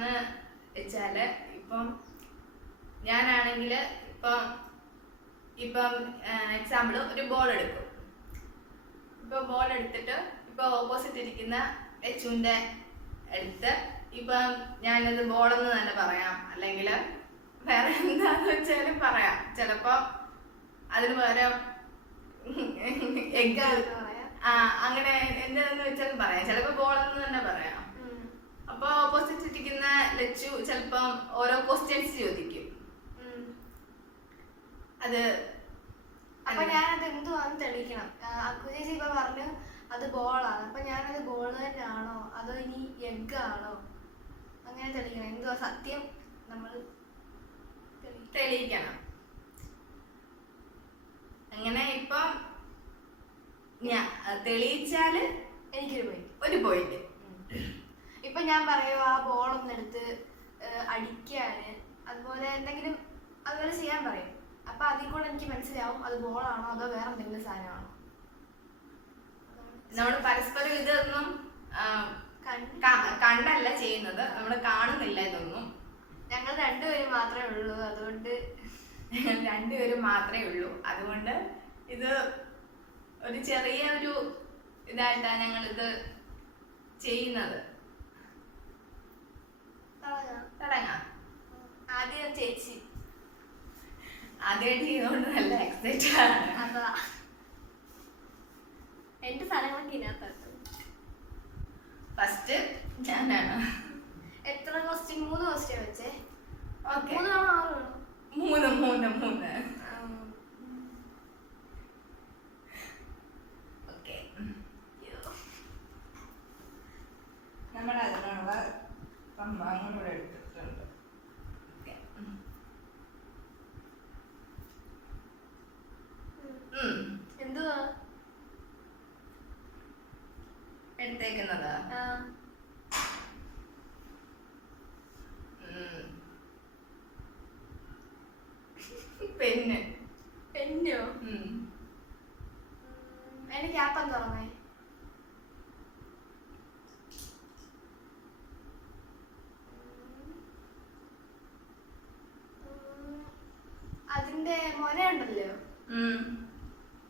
എങ്ങനെയാന്ന് വെച്ചാൽ ഇപ്പം ഞാനാണെങ്കിൽ ഇപ്പം ഇപ്പം എക്സാമ്പിൾ ഒരു ബോൾ എടുക്കും ഇപ്പൊ ബോൾ എടുത്തിട്ട് ഇപ്പൊ ഓപ്പോസിറ്റ് ഇരിക്കുന്ന എച്ചുവിന്റെ അടുത്ത് ഇപ്പം ഞാനത് ബോളെന്ന് തന്നെ പറയാം അല്ലെങ്കിൽ വേറെ എന്താന്ന് വെച്ചാലും പറയാം ചിലപ്പോൾ അതിന് പകരം എഗ്. ആ അങ്ങനെ എന്താന്ന് വെച്ചാലും പറയാം ചിലപ്പോൾ ബോളെന്ന് തന്നെ പറയാം. അപ്പൊ ഓപ്പോസിറ്റ് ഇരിക്കുന്ന ലച്ചു ചിലപ്പം ഓരോ ക്വസ്റ്റ്യൻസ് ചോദിക്കും. അത് അപ്പൊ ഞാനത് എന്തുവാന്ന് തെളിയിക്കണം. അക്കുചേച്ചി ഇപ്പൊ പറഞ്ഞു അത് ബോളാണ് അപ്പൊ ഞാനത് ബോൾ തന്നെയാണോ അതോ ഇനി എഗ് ആണോ? അങ്ങനെ തെളിയിക്കണം. എന്തുവാ സത്യം നമ്മൾ തെളിയിക്കണം. അങ്ങനെ ഇപ്പം തെളിയിച്ചാൽ എനിക്കൊരു പോയിന്റ് ഒരു പോയിന്റ് ഇപ്പൊ ഞാൻ പറയുക ആ ബോളൊന്നും എടുത്ത് ഏഹ്, അടിക്കാന്. അതുപോലെ എന്തെങ്കിലും അതുപോലെ ചെയ്യാൻ പറയും. അപ്പൊ അതിൽ കൂടെ എനിക്ക് മനസ്സിലാവും അത് ബോളാണോ അതോ വേറെ എന്തെങ്കിലും സാധനമാണോ. നമ്മൾ പരസ്പരം ഇതൊന്നും കണ്ടല്ല. ചെയ്യുന്നത്. നമ്മൾ കാണുന്നില്ല ഇതൊന്നും. ഞങ്ങൾ രണ്ടുപേരും മാത്രമേ ഉള്ളൂ അതുകൊണ്ട്. രണ്ടുപേരും മാത്രമേ ഉള്ളൂ. അതുകൊണ്ട് ഇത് ഒരു ചെറിയ ഒരു ഇതായിട്ടാണ് ഞങ്ങൾ ഇത് ചെയ്യുന്നത്. തുടങ്ങാം. ആദ്യം ചേച്ചി ആദ്യമായിട്ട് ചെയ്തുകൊണ്ട് നല്ല എക്സൈറ്റഡ് ആണ്. അതാ. എന്റെ സ്ഥലങ്ങളൊക്കെ ഇതിനകത്താണ് ഫസ്റ്റ് ഞാനാണ് എത്ര ക്വസ്റ്റ്യൻ? മൂന്ന് ക്വസ്റ്റ്യൻ വെച്ചേ. ഓക്കെ. ആറോ മൂന്ന് മൂന്ന് മൂന്ന്. ഓക്കെ. 忙碌的。അതിന്റെ മോനെ ഉണ്ടല്ലോ.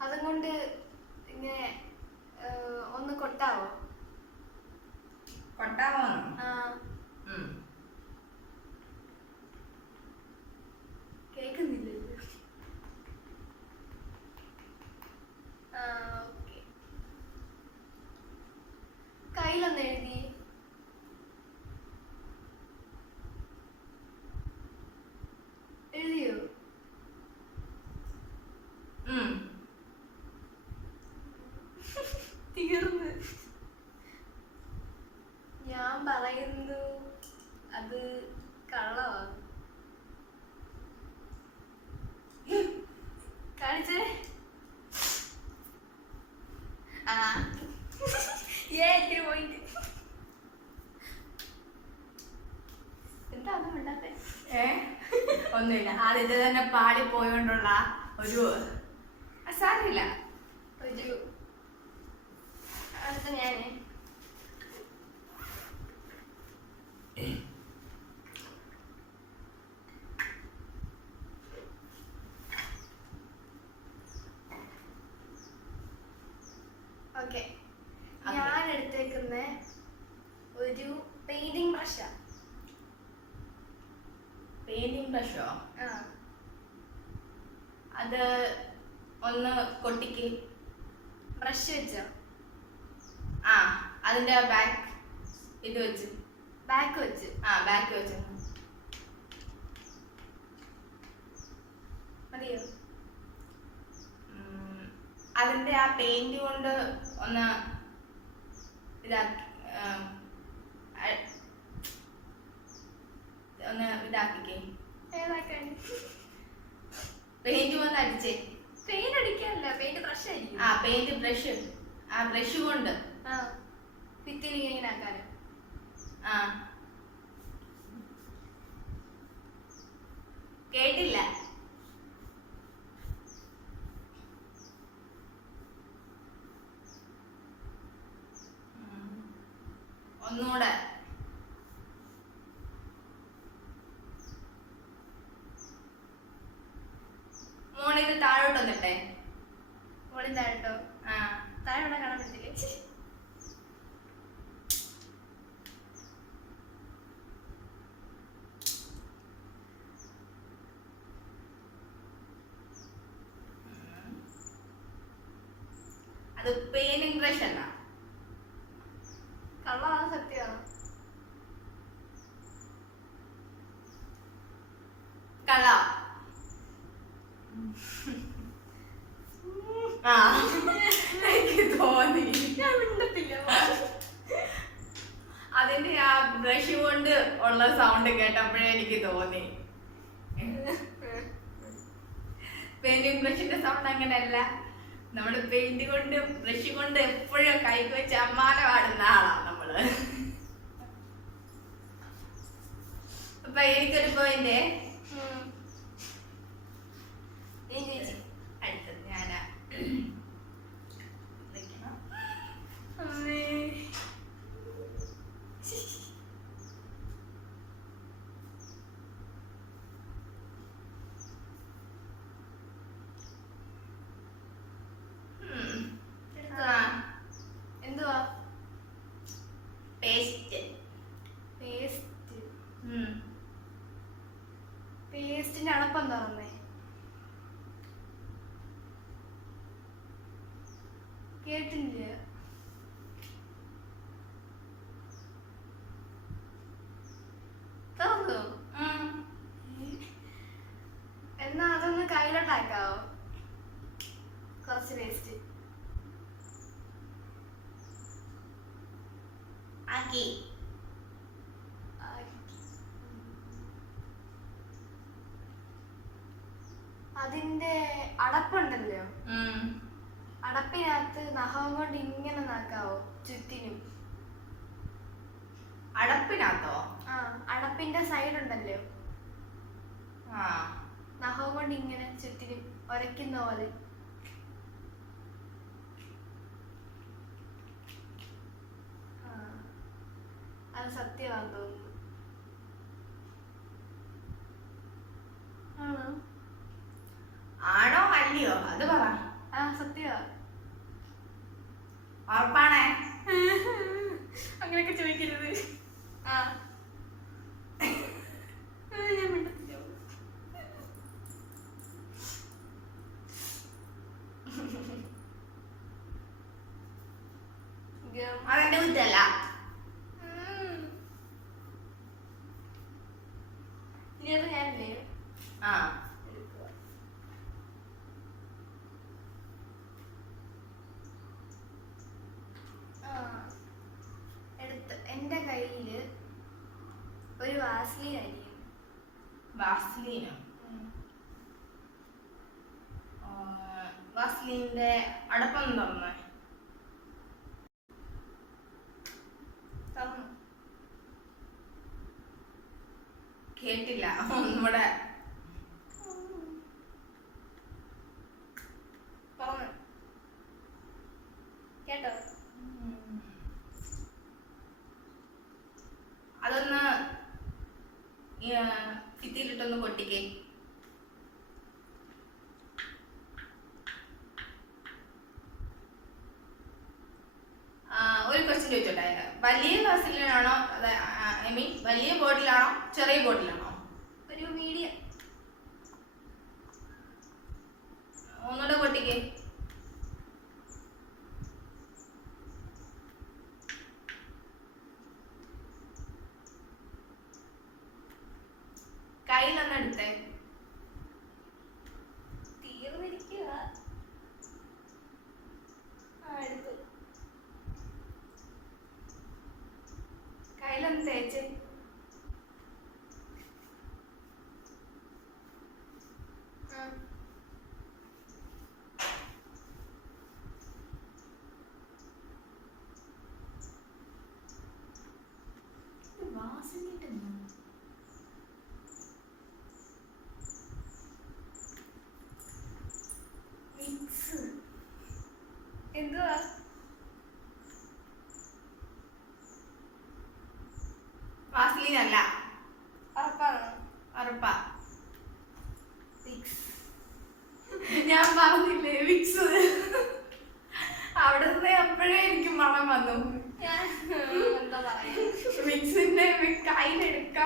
അതും കൊണ്ട് ഇങ്ങനെ ഒന്ന് കൊട്ടാവോ? കൊട്ടാമോ ആദ്യത്തെ തന്നെ പാടി പോയോണ്ടുള്ള ഒരു ആ, ഒരു അടുത്ത ഞാൻ ഓക്കെ Okay. ഞാൻ എടുത്തേക്കുന്ന ഒരു പെയിന്റിംഗ് ബ്രഷാ പെയിന്റിംഗ് ബ്രഷോ ആ അത് ഒന്ന് കൊട്ടിക്ക്. ബ്രഷ് വെച്ചോ? ആ അതിന്റെ ബാക്ക് ഇത് വെച്ച്. ബാക്ക് വെച്ച്. ആ ബാക്ക് വെച്ച്. മതിയോ? അതിന്റെ ആ പെയിന്റ് കൊണ്ട് ഒന്ന് ഇതാക്കി ഒന്ന് ഇതാക്കിക്കേ. പെയിന്റ് കൊണ്ട് അടിച്ചേ. പെയിന്റ് അടിക്കാനല്ല പെയിന്റ് ബ്രഷ് ആയിരിക്കും. ആ പെയിന്റ് ബ്രഷ് ആ ബ്രഷ് കൊണ്ട് ആ ഭിത്തിയിൽ ഇങ്ങനെ ആക്കാനോ ആ. കേട്ടില്ല. ഒന്നുകൂടെ. വന്നിട്ടെ. മോളിൽ താഴോട്ടോ? ആ താഴെ കാണാൻ പറ്റില്ലേ അത് പെയിൻ ഇംപ്രഷൻ അല്ല കള്ളമാണ് സത്യമാണ് കള ആ എനിക്ക് തോന്നി ഞാൻ മിണ്ടത്തില്ല അതിന്റെ ആ ബ്രഷ് കൊണ്ട് ഉള്ള സൗണ്ട് കേട്ടപ്പോഴേ എനിക്ക് തോന്നി. പെയിന്റിംഗ് ബ്രഷിന്റെ സൗണ്ട് അങ്ങനെയല്ല. നമ്മൾ പെയിന്റ് കൊണ്ട് ബ്രഷ് കൊണ്ട് എപ്പോഴും കൈക്ക് വെച്ച് അമ്മാല പാടുന്ന ആളാണ് നമ്മൾ. അപ്പൊ എനിക്കൊരു പോയിന്റ് അടുത്തത് ഞാനാ. അമ്മേ. കയ്യിലോട്ടാക്കാവോ കുറച്ച് വേസ്റ്റ് ആക്കി അതിന്റെ അടപ്പുണ്ടല്ലോ. അടപ്പിനകത്ത് നഖം കൊണ്ട് ഇങ്ങനെ നാക്കാവോ ചുറ്റിനും. അടപ്പിനകത്തോ? ആ അടപ്പിന്റെ സൈഡ് ഉണ്ടല്ലോ. ആ. നഖം കൊണ്ട് ഇങ്ങനെ ചുറ്റിനും ഒരയ്ക്കുന്ന പോലെ. അത് സത്യമാണെന്ന് തോന്നുന്നു ആണോ ആണോ അല്ലയോ അത് പറ ആ സത്യമാ ഉറപ്പാണേ അങ്ങനെയൊക്കെ ചോദിക്കരുത് ആ ആ, ഞാൻ മിണ്ടത്തില്ല. ഗം. അതെന്റെ കുറ്റല്ല. ഇനി അത് ഞാനില്ലേ ആ. കേട്ടില്ല. ഒന്നുകൂടെ തുറന്നു കേട്ടോ അതൊന്ന് ഈ, ആ, ഭിത്തിയിലിട്ടൊന്ന് പൊട്ടിക്കേ ആ, ഒരു ക്വസ്റ്റ്യൻ ചോദിച്ചോട്ടെ വലിയ വാസലിനാണോ ഐ മീൻ വലിയ ബോട്ടിലാണോ? ചെറിയ ബോട്ടിലാണോ? ഒരു മീഡിയം ഒന്നുകൂടെ പൊട്ടിക്കേ. കയ്യിലൊന്ന് काय लंगतायचे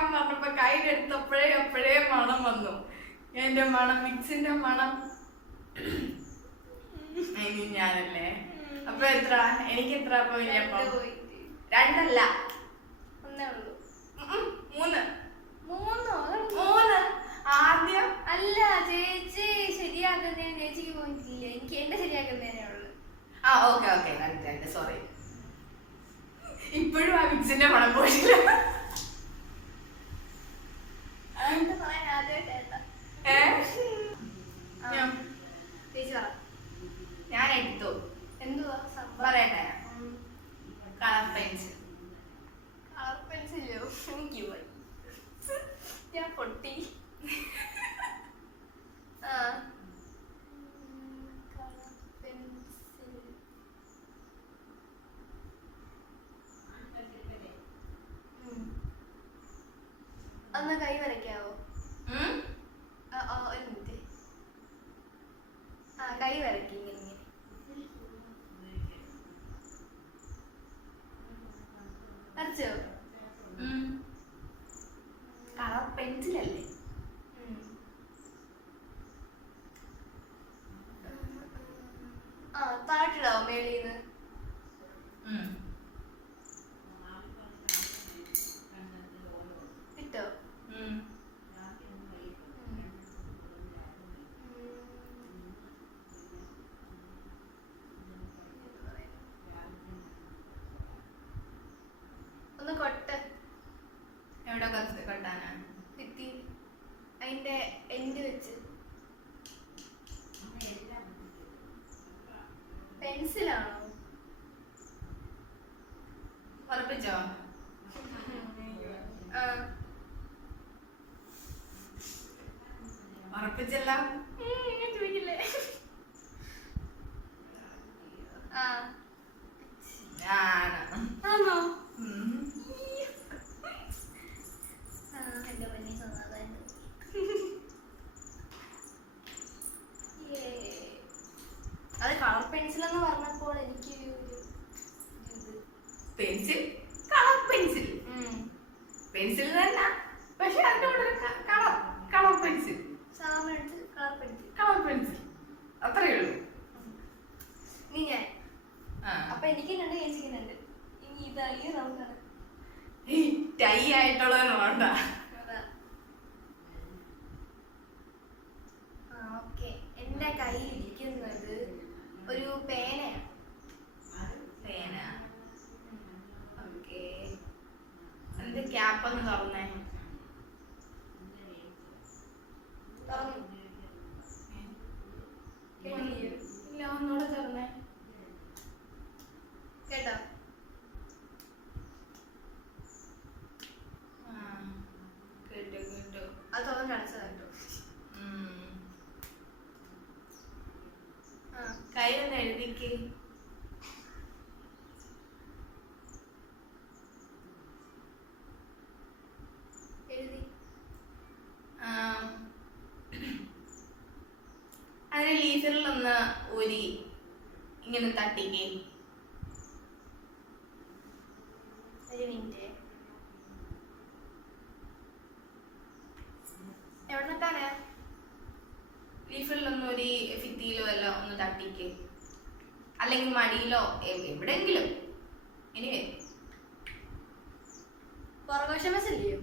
കയ്യിലെടുക്കാൻ പറഞ്ഞപ്പോ കയ്യിലെടുത്തപ്പോഴേ എപ്പോഴേ മണം വന്നു. എന്റെ മണം മിക്സിന്റെ മണം. ഇനി ഞാനല്ലേ? അപ്പൊ എത്ര? എനിക്ക് എത്ര പോയിട്ട്. രണ്ടല്ല. മൂന്ന്. മൂന്നോ? ആദ്യം? അല്ല ചേച്ചി ശരിയാക്കുന്നതിന് ചേച്ചിക്ക് പോയിട്ടില്ല. എനിക്ക് എന്റെ ശരിയാക്കുന്നതിനേ ഉള്ളു. ആ ഓക്കെ ഓക്കെ. സോറി ഇപ്പോഴും ആ മിക്സിന്റെ മണം പോയില്ല ഞാൻ- എടുത്തു. എന്തുവാ പറയട്ടെ. Colour pencil. കളർ പെൻസിലോ? എനിക്ക് ഞാൻ പൊട്ടി. ആ. ഒന്ന് കൈ വരയ്ക്കാവോ ആ, ആ, ഒരു മിനിറ്റ് ആ കൈ വരയ്ക്കും ഇങ്ങനെ ഇങ്ങനെ വരച്ചോ കളർ പെൻസിലല്ലേ ഉം. ആ താഴ്ത്തിടാവോ മേളീന്ന് ഇട്ടോ ഉം. ഒന്ന് കൊട്ട്. എവിടെ കൊത്ത്? കിട്ടി അതിന്റെ എൻഡ് വെച്ച്. പെൻസിലാണോ? ഉറപ്പിച്ചോ? ഉറപ്പിച്ചല്ല ഉം, ഇങ്ങനെ ചോദിക്കില്ലേ ആ ആണ് ആണോ ഉം. ആ എന്റെ പൊന്നി സമാധാനം Yay. അത് കളർ പെൻസിൽ എന്ന് പറഞ്ഞപ്പോൾ എനിക്ക് ഒരു ഇത് പെൻസിൽ കളർ പെൻസിൽ ഉം. പെൻസിൽ തന്നെ പക്ഷെ അതിന്റെ കൂടെ ഒരു ക- കളർ കളർ പെൻസിൽ സാധാരണ എടുത്ത് കളർ പെൻസിൽ കളർ പെൻസിൽ അത്രയേ ഉള്ളൂ ഇനി ഞാൻ ആ അപ്പൊ എനിക്ക് രണ്ട് ചേച്ചിക്കുന്നുണ്ട് ഇനി ഇതാ ഇത് നമുക്കാണ് ഈ ടൈ ആയിട്ടുള്ളതെന്ന് വേണ്ട അതാ. ആ ഓക്കെ എന്റെ കയ്യിൽ ഇരിക്കുന്നത് ഒരു പേനയാണ് പേന ഓക്കെ എന്റെ ക്യാപ്പ് ഒന്ന് തുറന്നേ തുറന്നു കേട്ടില്ലയോ? ഇല്ല ഒന്നുകൂടെ തുറന്നേ കേട്ടോ ആ കേട്ടു കേട്ടു അത് തുറന്ന് കാണിച്ചതാ കേട്ടോ ഉം. ആ കയ്യിലൊന്ന് എഴുതിക്ക് എഴുതി ആം. അതിന് ലീസറിലൊന്ന് ഊരി ഇങ്ങനെ തട്ടിക്ക്. ഒരു മിനിറ്റ്. എവിടെ ലീഫിലൊന്ന് ഒരു ഭിത്തിയിലോ എല്ലാം ഒന്ന് തട്ടിക്ക്. അല്ലെങ്കിൽ മടിയിലോ എ- എവിടെങ്കിലും. ഇനി പുറകോശ ബസ്സില്ലയോ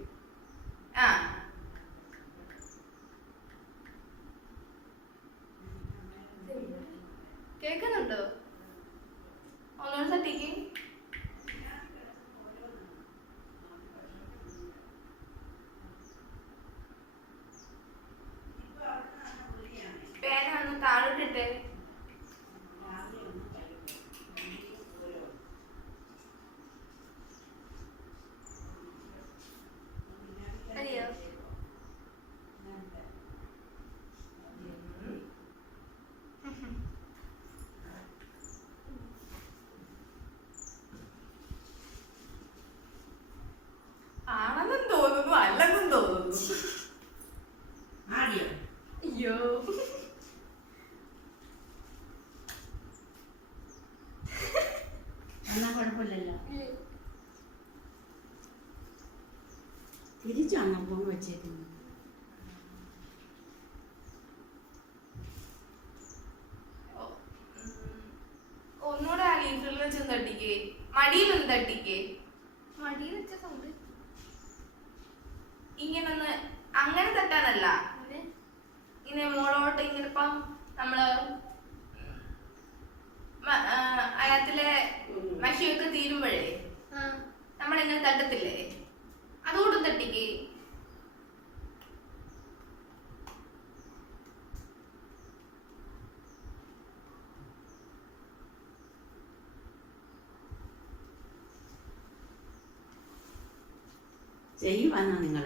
ആ. കേൾക്കുന്നുണ്ടോ? ഒന്നുകൂടെ തട്ടിക്ക് ആദ്യം അയ്യോ എന്നാ കുഴപ്പമില്ലല്ലോ. തിരിച്ചാണ് ഫോൺ വെച്ചേക്കുന്നത് ഒന്നുകൂടെ ആ ലീഫിൽ വെച്ച് തട്ടിക്കേ. മടിയിൽ ഒന്ന് തട്ടിക്കേ. മടിയിൽ വെച്ച സൗണ്ട് ഇങ്ങനൊന്ന് അങ്ങനെ തട്ടാനല്ല. ഇങ്ങനെ? മോളോട്ട് ഇങ്ങനെ ഇപ്പം നമ്മൾ അതിനകത്തിലെ മഷിയൊക്കെ തീരുമ്പോഴേ നമ്മളിങ്ങനെ തട്ടത്തില്ലേ? അതുകൊണ്ടും തട്ടിക്ക്. ചെയ്യുവാനാണ് നിങ്ങൾ